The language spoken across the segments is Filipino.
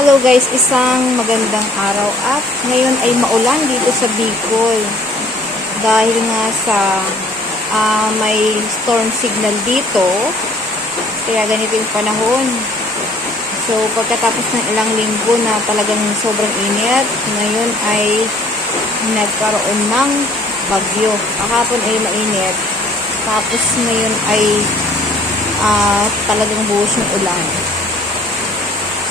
Hello guys, isang magandang araw at ngayon ay maulan dito sa Bicol dahil nga sa may storm signal dito, kaya ganito yung panahon. So pagkatapos ng ilang linggo na talagang sobrang init, ngayon ay nagkaroon ng bagyo. Kahapon ay mainit, tapos ngayon ay talagang buhos yung ulan.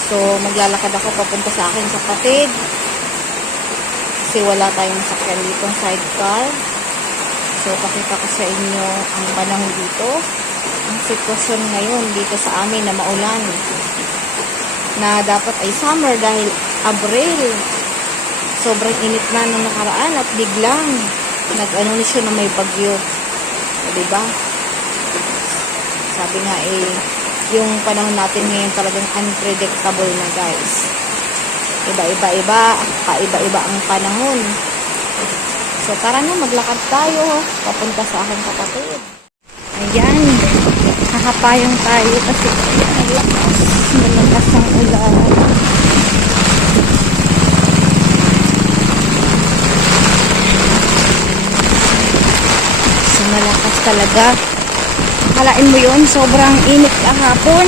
So, maglalakad ako papunta sa akin sa kapatid. Kasi wala tayong masakyan dito ng sidecar. So, pakita ko sa inyo ang panahon dito. Ang sitwasyon ngayon dito sa amin na maulan. Na dapat ay summer dahil Abril. Sobrang init na nung nakaraan at biglang nag-ano siya na may bagyo. O, diba? Sabi nga yung panahon natin ngayon talagang unpredictable na guys. Iba-iba, paiba-iba ang panahon. So tara na, maglakad tayo papunta sa aking kapatid. Ayan, kakapayong tayo kasi malakas ang ulan. So malakas talaga. Halain mo yun, sobrang init kahapon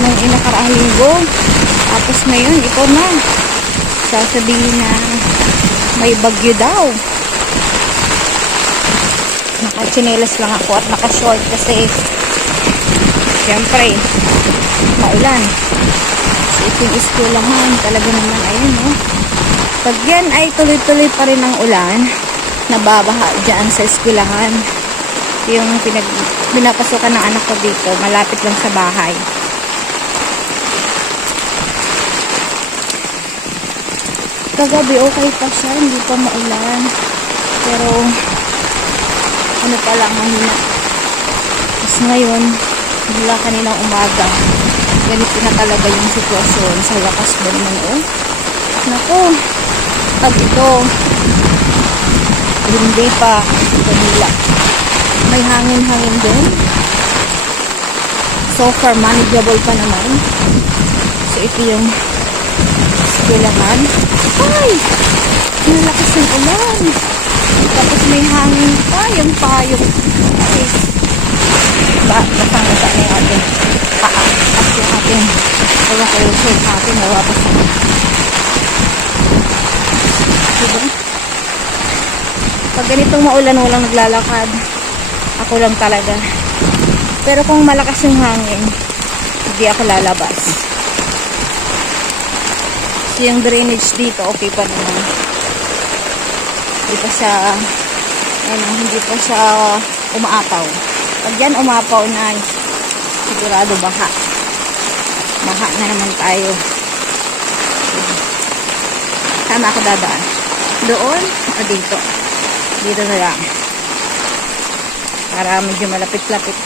nung inakaraang linggo. Tapos ngayon, ito na. Sasabihin na may bagyo daw. Nakachinelas lang ako at nakashort kasi siyempre, maulan. So, ito yung eskwelahan. Talaga naman, ayun, no? Pag yan ay tuloy-tuloy pa rin ang ulan, nababaha dyan sa eskwelahan. Yung pinapasukan ng anak ko dito, malapit lang sa bahay. Kagabi okay pa siya, hindi pa maulan. Pero ano pa lang, mahina. Tapos ngayon, mula kaninang umaga, ganito na talaga yung sitwasyon. Sa lakas ba naman, oh? Naku, pag ito, hindi pa, kanila. May hangin-hangin din. So far, manageable pa naman. So, ito yung eskwelahan. Ay! Malakas yung ulan. Tapos may hangin pa. Yung payong. Okay. Basang-basa na yung ating paa. At yung ating shirt natin. Nawabasa na. Diba? Pag ganitong maulan, walang naglalakad. Ako lang talaga. Pero kung malakas yung hangin, hindi ako lalabas. So yung drainage dito, okay pa naman. Hindi pa siya, hindi pa siya umaapaw. Pag yan umaapaw na, sigurado baha. Baha na naman tayo. Saan ako dadaan? Doon o dito? Dito na lang. Para medyo malapit-lapit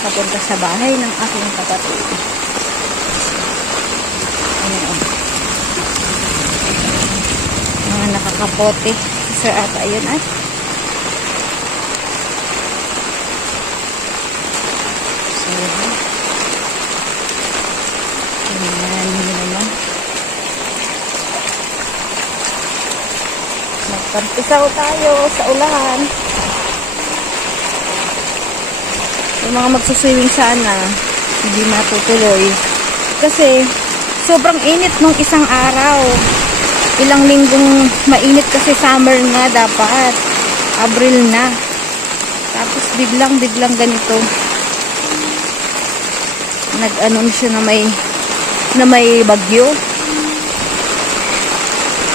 papunta sa bahay ng aking kapatid. Ayan. Mga nakakapote. Sir ata yun ay. So, ayan. Hindi naman. Magpampisaw tayo sa ulahan. Yung mga magsuswimming sana, hindi matutuloy. Kasi, sobrang init nung isang araw. Ilang linggong mainit kasi summer nga dapat. Abril na. Tapos biglang ganito. Nag-anon siya na may bagyo.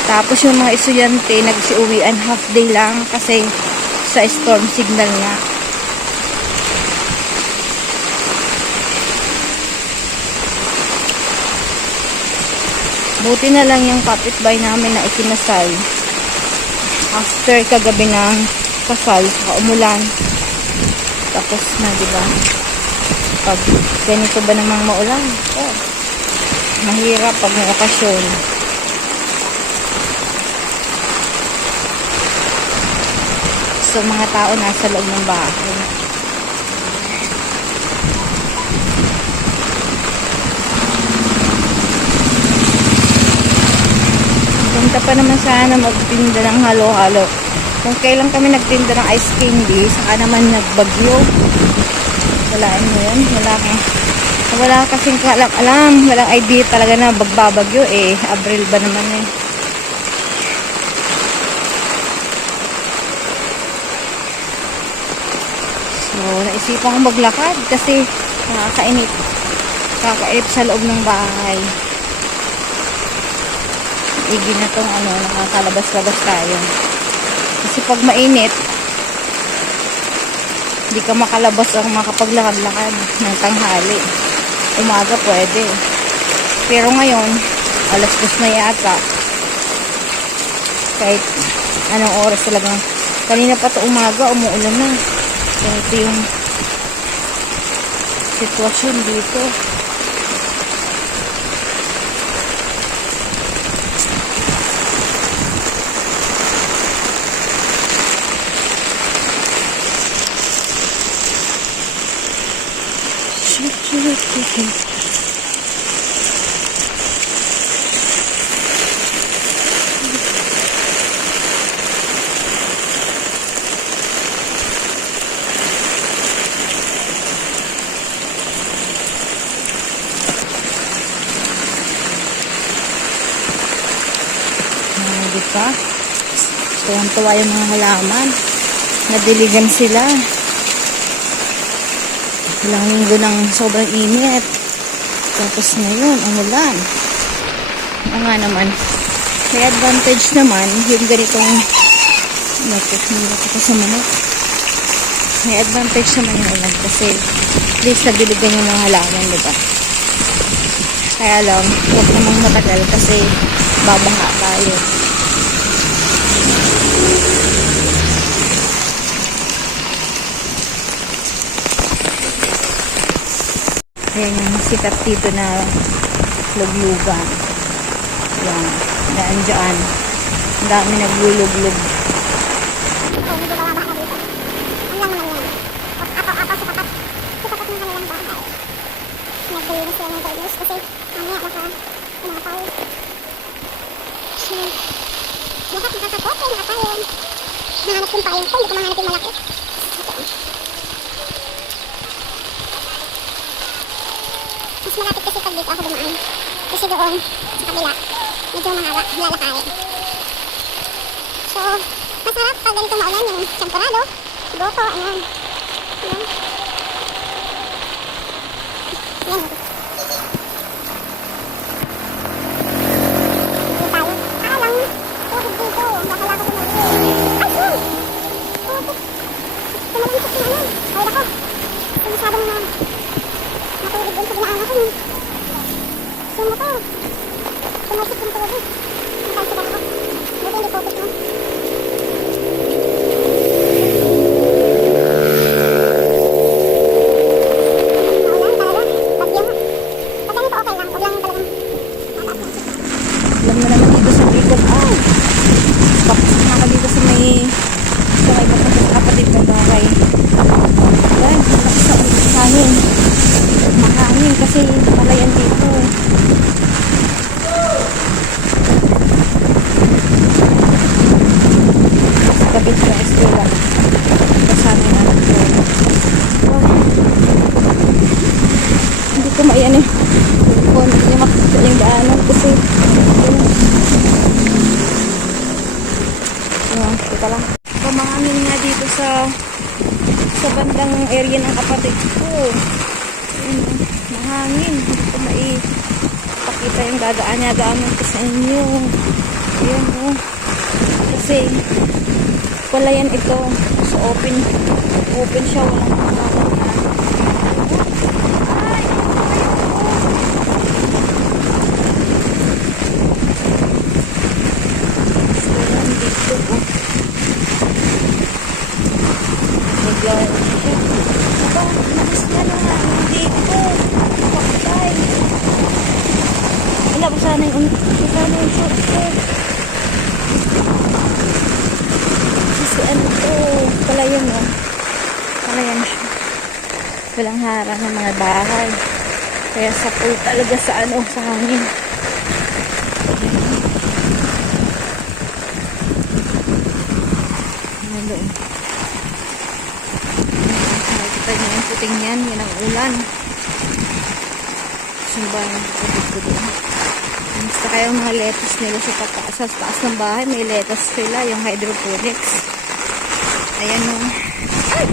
Tapos yung mga estudyante, nagsiuwian half day lang kasi sa storm signal nga. Buti na lang yung kapitbahay namin na ikinasal. After kagabi ng kasal, saka umulan. Tapos na, diba? Pag ganito ba namang maulan? Oh, mahirap pag may okasyon. So, mga tao nasa loob ng bahay. Maganda pa naman sana magtinda ng halo-halo. Kung kailan kami nagtinda ng ice candy, saka naman nagbagyo. Walaan mo yun. Wala kasing alam. Walang idea talaga na bagbabagyo eh. Abril ba naman eh. So, naisipan ko maglakad kasi nakakainip. Kakainip sa loob ng bahay. Igi na tong nakakalabas-labas tayo. Kasi pag mainit, hindi ka makalabas o makapaglakad-lakad ng tanghali. Umaga pwede. Pero ngayon, 2:00 na yata. Kahit anong oras talagang. Kanina pa to umaga, umuulan na. So, ito yung sitwasyon dito. Diba? Tuwang-tuwa yung mga halaman. Nadiligan sila. Ilang linggo ng sobrang init. Tapos ngayon, ang ulan. Nga naman. May advantage naman yung ganitong sa manok. May advantage naman yung ulan kasi at least nadiligan yung mga halaman, diba? Kaya lang, huwag namang matagal kasi babangha tayo. Ayan yung sikat dito na luglugan. Ayan, daan dyan. Ang dami nagluluglug. Naglinis sila ng toilets kasi mamaya baka umatay. Lahat nakakakote, nakatayon. Nahanap yung payong ko, hindi ko mahanap yung malaki. Mas malapit kasi pag dito ako dumaan. Kasi doon, sa kabila, medyo mahaba, lalakarin. So, masarap pag ganito maulan yung champurado, goto, ayan. Ayan. Ayan. Dito tayo. Alang, tuhod dito. Bakala ko tumagin. Ay, shit! Tuhod. Tumalinsok na yan. Ay, ako. Masyadong na. Matulog din sa ginaan ako. Yung motor. Tumasik yung tuhod. Ang talsikan ako. Buti hindi focus mo. Alam mo naman dito sa likod. Ay! Tapos na ka dito sa may kapatid ng bahay. Ayan, malakas ang hangin. Mahangin kasi palayan dito. Sa kapit ng eskwela. Kasama yung anak ko. Oh. Hindi ko maiyan eh. Hindi niya makikita yung daanan kasi kita lang. Pamahangin nga dito sa bandang area ng kapatid ko. Mahangin. Hindi ko maipakita yung daanan ko sa inyo. Ayan o. Kasi palayan ito. So open siya. Walang pangalan yan. Sana yung short ko. Kasi ano to, palayan o. Palayan siya. Walang harang ng mga bahay. Kaya sapul talaga sa hangin. doon. Nakikita niyo yung puting yan. Yan ang ulan. Sumbahan yung tubig ko doon. Basta kaya yung mga lettuce nila sa taas ng bahay. May lettuce sila. Yung hydroponics. Ayan o. Ay!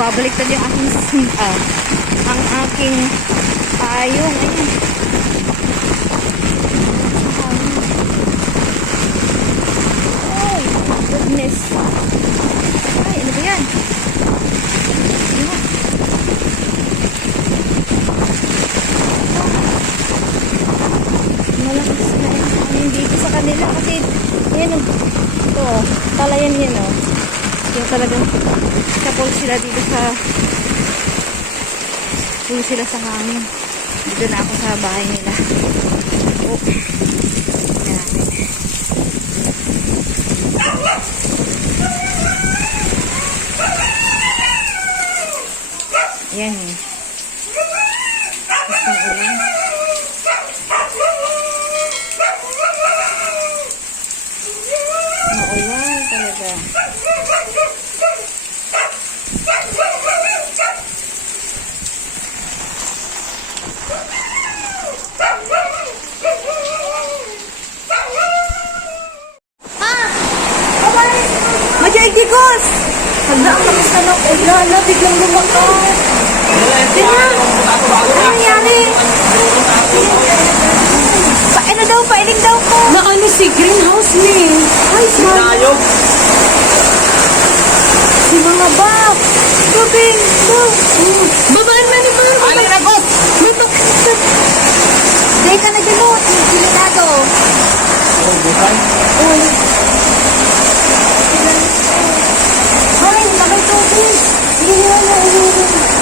Babaliktad yung aking ang aking payong. Ayan. Ay, goodness. Ay, ano ba yan? Ano? Malakas na yung dito sa kanila kasi yan ito, talayan yan o. Yung talagang kapol sila dito sa pulo sila sa hangin. Dito na ako sa bahay nila. Oh. Yan eh. Tapos ng ulan. Maulan talaga. Majaigigos! Hala, ang lakas na ng ulan. Biglang lumakas. Tingnan! Ano nangyari? Ano daw? Pailing daw ko. Nakano si greenhouse ni. Ay, sorry. Si mga bak. Tubig. Babaan na ni Bar. Ay, ragot. Day ka na gilot. Gilinado. Uy. Ay, labay tubig. Hindi na.